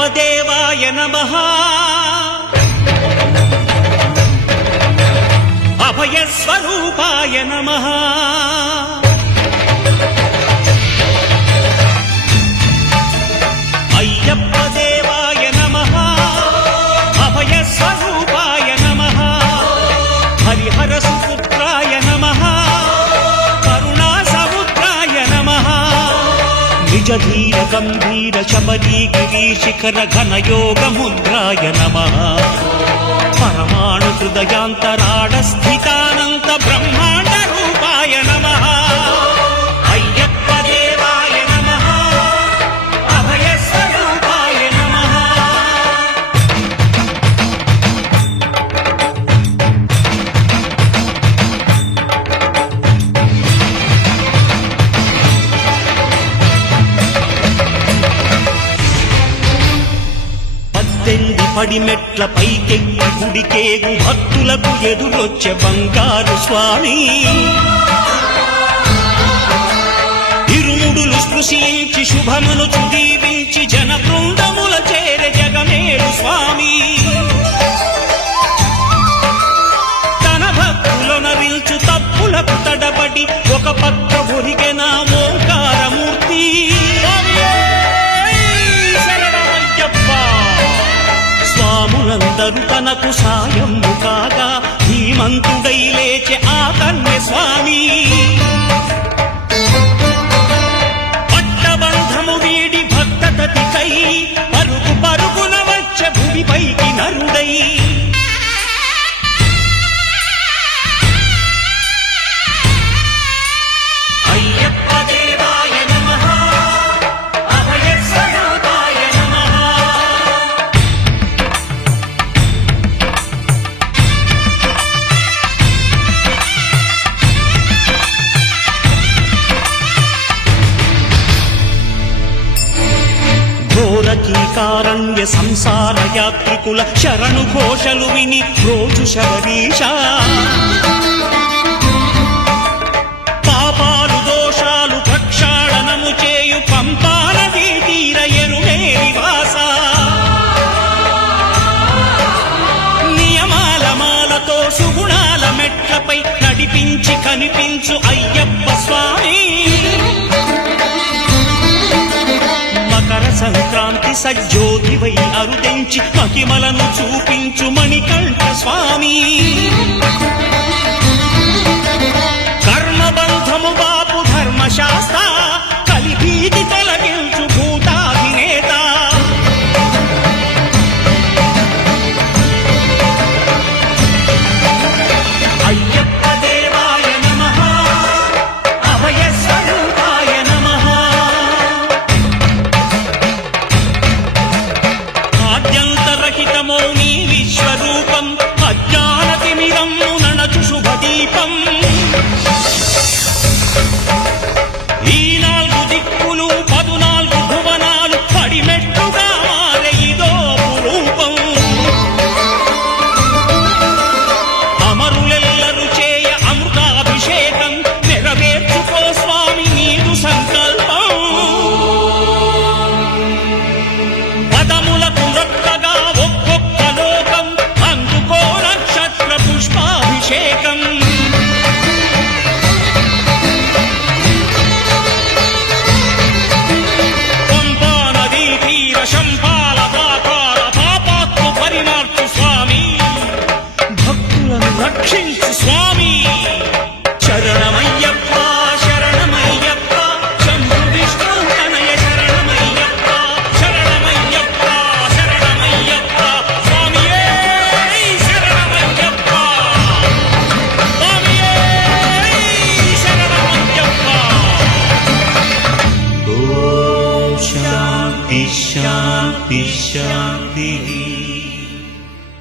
అయ్యప్ప దేవాయ నమః అభయ స్వరూపాయ నమః అయ్యప్ప దేవాయ నమః అభయ స్వరూపాయ నమః హరిహర సుపుత్రాయ నమః కరుణా సముద్రాయ నమః నిజ ధీర గంభీర శబరీ గిరీశిఖర ఘనయోగ ముద్రాయ నమః పరమాణు హృదయాంతరాడ స్థితానంత బ్రహ్మాండ రూపాయ నమః అయ్యప్ప దేవాయ నమః అభయ స్వరూపాయ నమః పడి మెట్ల పైకెక్కి గుడికేగు భక్తులకు ఎదురొచ్చే బంగారు స్వామి ఇరుముడులు స్పృశించి శుభమును చుదీవించి జన బృందముల చేరే జగమేలు స్వామి తన భక్తులనరించు తప్పులకు తడబడి ఒక పక్క ఒరిగెన ఓంకారమూర్తి స్వాములందరూ తనకు సాయము కాగా ధీమంతుడై లేచే ఆ కన్య స్వామి పట్టబంధము వీడి భక్తతతికై పరుగు పరుగున వచ్చే భూమిపైకి నరుడై అయ్యప్ప దేవాయ నమః అభయ స్వరూపాయ నమః ఘోరకీకారణ్య సంసార యాత్రికుల శరణు ఘోషలు విని రోజు శబరీష పాపాలు దోషాలు ప్రక్షాళనము చేయు పంపా నదీ తీర ఎరుమే నివాస నియమాల మాలతో సుగుణాల మెట్లపై నడిపించి కనిపించు అయ్యప్ప స్వామి మకర సంక్రాంతి సజ్జోతివై అరుదించి మహిమలను చూపించు మణికంఠ స్వామి కర్మబంధము బాపు ధర్మశాస్త్ర కలిభీతి తొలగించు భూతాధినేత అయ్యప్ప దేవాయ నమః అభయ స్వరూపాయ నమః ఆద్యంతరహితమో నీ విశ్వరూపం అజ్ఞానతిమిరం నణచు శుభదీపం ఈ 4 దిక్కులు 14 భువనాలు పడిమెట్టుగా మారే ఇదో రూపం అమరులెల్లరు చేయ అమృతాభిషేకం నెరవేర్చుకో స్వామి నీదు సంకల్పం పదములకు రొక్కగా ఒక్కొక్క లోకం అందుకో నక్షత్ర పుష్పాభిషేకం పంపా నదీ తీర శంపాల దాకార పాపాత్మ పరిమార్చు స్వామి భక్తులను రక్షించు స్వామి శరణమయ్యప్ప శరణమయ్యప్ప శంభు విష్ణు తనయ శరణమయ్యప్ప శరణమయ్యప్ప శరణమయ్యప్ప స్వామియే శరణమయ్యప్ప స్వామియే శరణమయ్యప్ప ఓం శాంతి శాంతి శాంతి